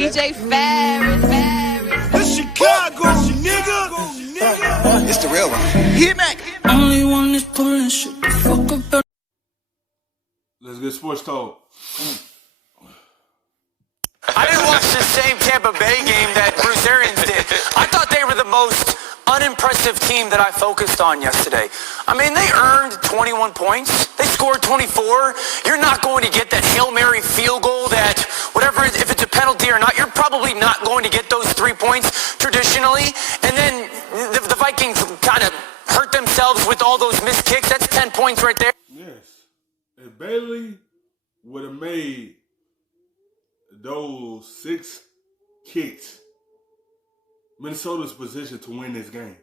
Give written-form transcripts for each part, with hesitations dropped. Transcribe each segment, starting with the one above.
DJ Ferris. The Chicago, nigga. It's the real one. Hit me. Only one is pulling shit the fuck up. Let's get sports talk. I didn't watch the same Tampa Bay game that Bruce Arians did. I thought they were the most unimpressive team that I focused on yesterday. I mean, they earned 21 points. They scored 24. You're not going to get that Hail Mary field goal that, whatever, if it's a penalty or not, you're probably not going to get those 3 points traditionally. And then the Vikings kind of hurt themselves with all those missed kicks. That's 10 points right there. Yes. If Bailey would have made those 6 kicks, Minnesota's positioned to win this game.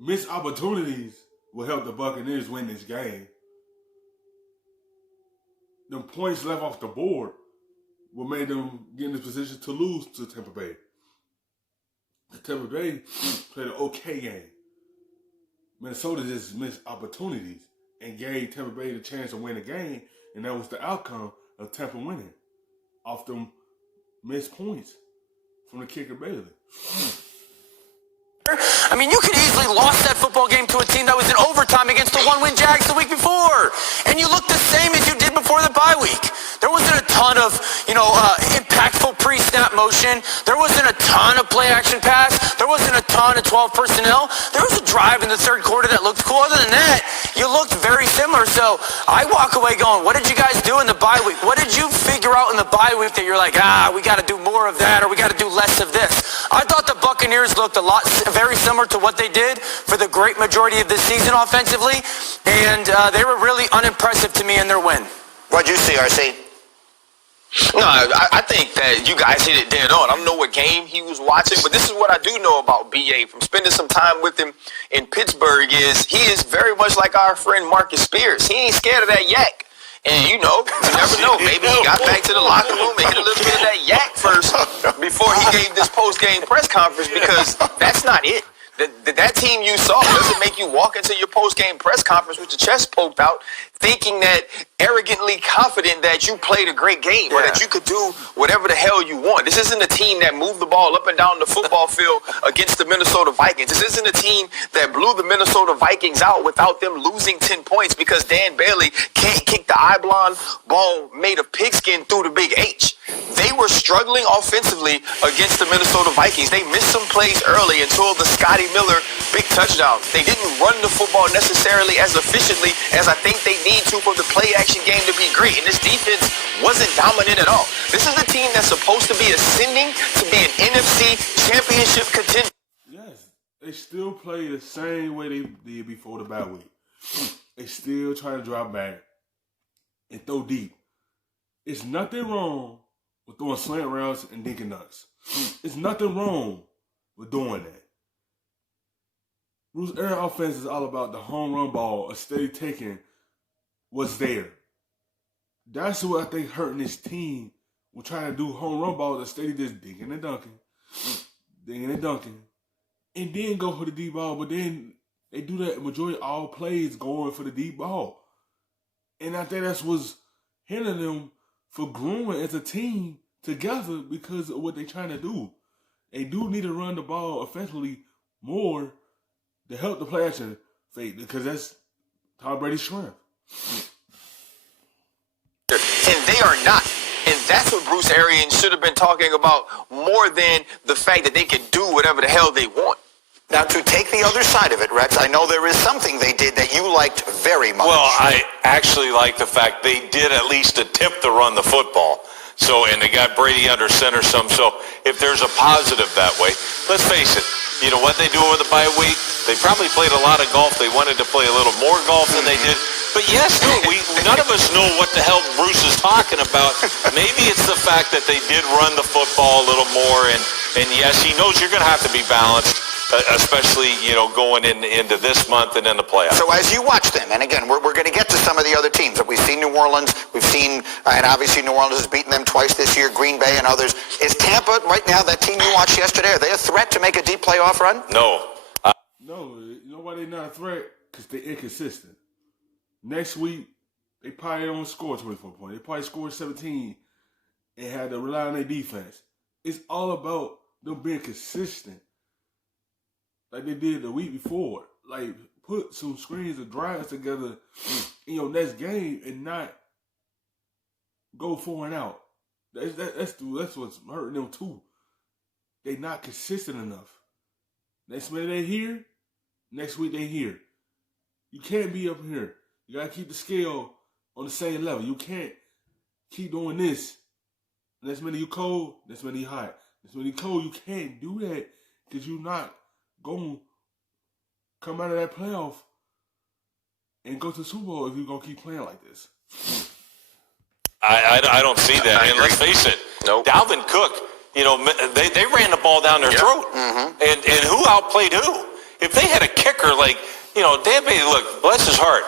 Missed opportunities will help the Buccaneers win this game. The points left off the board will make them get in this position to lose to Tampa Bay. Tampa Bay played an okay game. Minnesota just missed opportunities and gave Tampa Bay the chance to win the game, and that was the outcome of Tampa winning off them missed points from the kicker Bailey. I mean, you could easily lost that football game to a team that was in overtime against the one-win Jags the week before. And you looked the same as you did before the bye week. There wasn't a ton of, impactful pre-snap motion. There wasn't a ton of play-action pass. There wasn't a ton of 12 personnel. There was a drive in the third quarter that looked cool. Other than that, you looked very similar. So I walk away going, what did you guys do in the bye week? What did you figure out in the bye week that you're like, we got to do more of that or we got to do less of this? I thought the Buccaneers looked very similar to what they did for the great majority of the season offensively, and they were really unimpressive to me in their win. What'd you see, RC? No, I think that you guys hit it dead on. I don't know what game he was watching, but this is what I do know about BA from spending some time with him in Pittsburgh is he is very much like our friend Marcus Spears. He ain't scared of that yak. And you never know. Maybe he got back to the locker room and hit a little bit of that yak first before he gave this post-game press conference, because that's not it. That team you saw doesn't make you walk into your post-game press conference with your chest poked out thinking that arrogantly confident that you played a great game or that you could do whatever the hell you want. This isn't a team that moved the ball up and down the football field against the Minnesota Vikings. This isn't a team that blew the Minnesota Vikings out without them losing 10 points because Dan Bailey can't kick the oblong ball made of pigskin through the big H. They were struggling offensively against the Minnesota Vikings. They missed some plays early until the Scotty Miller big touchdown. They didn't run the football necessarily as efficiently as I think they need to for the play-action game to be great. And this defense wasn't dominant at all. This is a team that's supposed to be ascending to be an NFC championship contender. Yes, they still play the same way they did before the bye week. They still try to drop back and throw deep. It's nothing wrong with throwing slant routes and dinking nuts. It's nothing wrong with doing that. Bruce Arians' offense is all about the home run ball, a steady taking what's there. That's what I think hurting this team. We're trying to do home run balls a steady just digging and dunking, and then go for the deep ball. But then they do that majority of all plays going for the deep ball. And I think that's what's hindering them for growing as a team together because of what they're trying to do. They do need to run the ball effectively more to help the play action fate because that's Tom Brady's strength. And they are not. And that's what Bruce Arians should have been talking about more than the fact that they can do whatever the hell they want. Now, to take the other side of it, Rex, I know there is something they did that you liked very much. Well, I actually like the fact they did at least attempt to run the football. So, and they got Brady under center some. So, if there's a positive that way, let's face it. You know what they do over the bye week? They probably played a lot of golf. They wanted to play a little more golf than they did. But yes, none of us know what the hell Bruce is talking about. Maybe it's the fact that they did run the football a little more. And yes, he knows you're going to have to be balanced, especially, going into this month and in the playoffs. So as you watch them, and again, we're going to get to some of the other teams. We've seen New Orleans, and obviously New Orleans has beaten them twice this year, Green Bay and others. Is Tampa right now, that team you watched yesterday, are they a threat to make a deep playoff run? No. No, you know why they're not a threat? Because they're inconsistent. Next week, they probably don't score 24 points. They probably score 17. and had to rely on their defense. It's all about them being consistent, like they did the week before. Like, put some screens or drives together in your next game and not go 4 and out. That's what's hurting them too. They not consistent enough. Next minute they here, next week they here. You can't be up here. You gotta keep the scale on the same level. You can't keep doing this. Next minute you cold, next minute you hot. Next minute you cold, you can't do that because you're not gonna come out of that playoff and go to the Super Bowl if you're gonna keep playing like this. I don't see that. And let's face it, Nope. Dalvin Cook, you know, they ran the ball down their throat. And who outplayed who? If they had a kicker like, you know, Dan Bailey, look, bless his heart,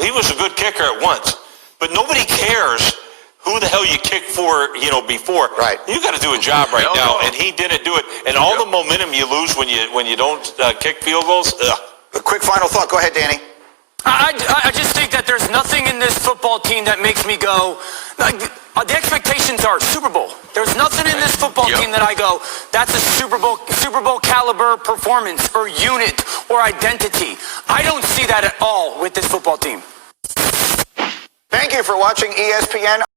he was a good kicker at once. But nobody cares who the hell you kick for, you know, before. Right. You got to do a job right now, and he didn't do it. And all the momentum you lose when you don't kick field goals. Ugh. A quick final thought. Go ahead, Danny. I just think that there's nothing in this football team that makes me go, like, the expectations are Super Bowl. There's nothing in this football team that I go, that's a Super Bowl caliber performance or unit or identity. I don't see that at all with this football team. Thank you for watching ESPN.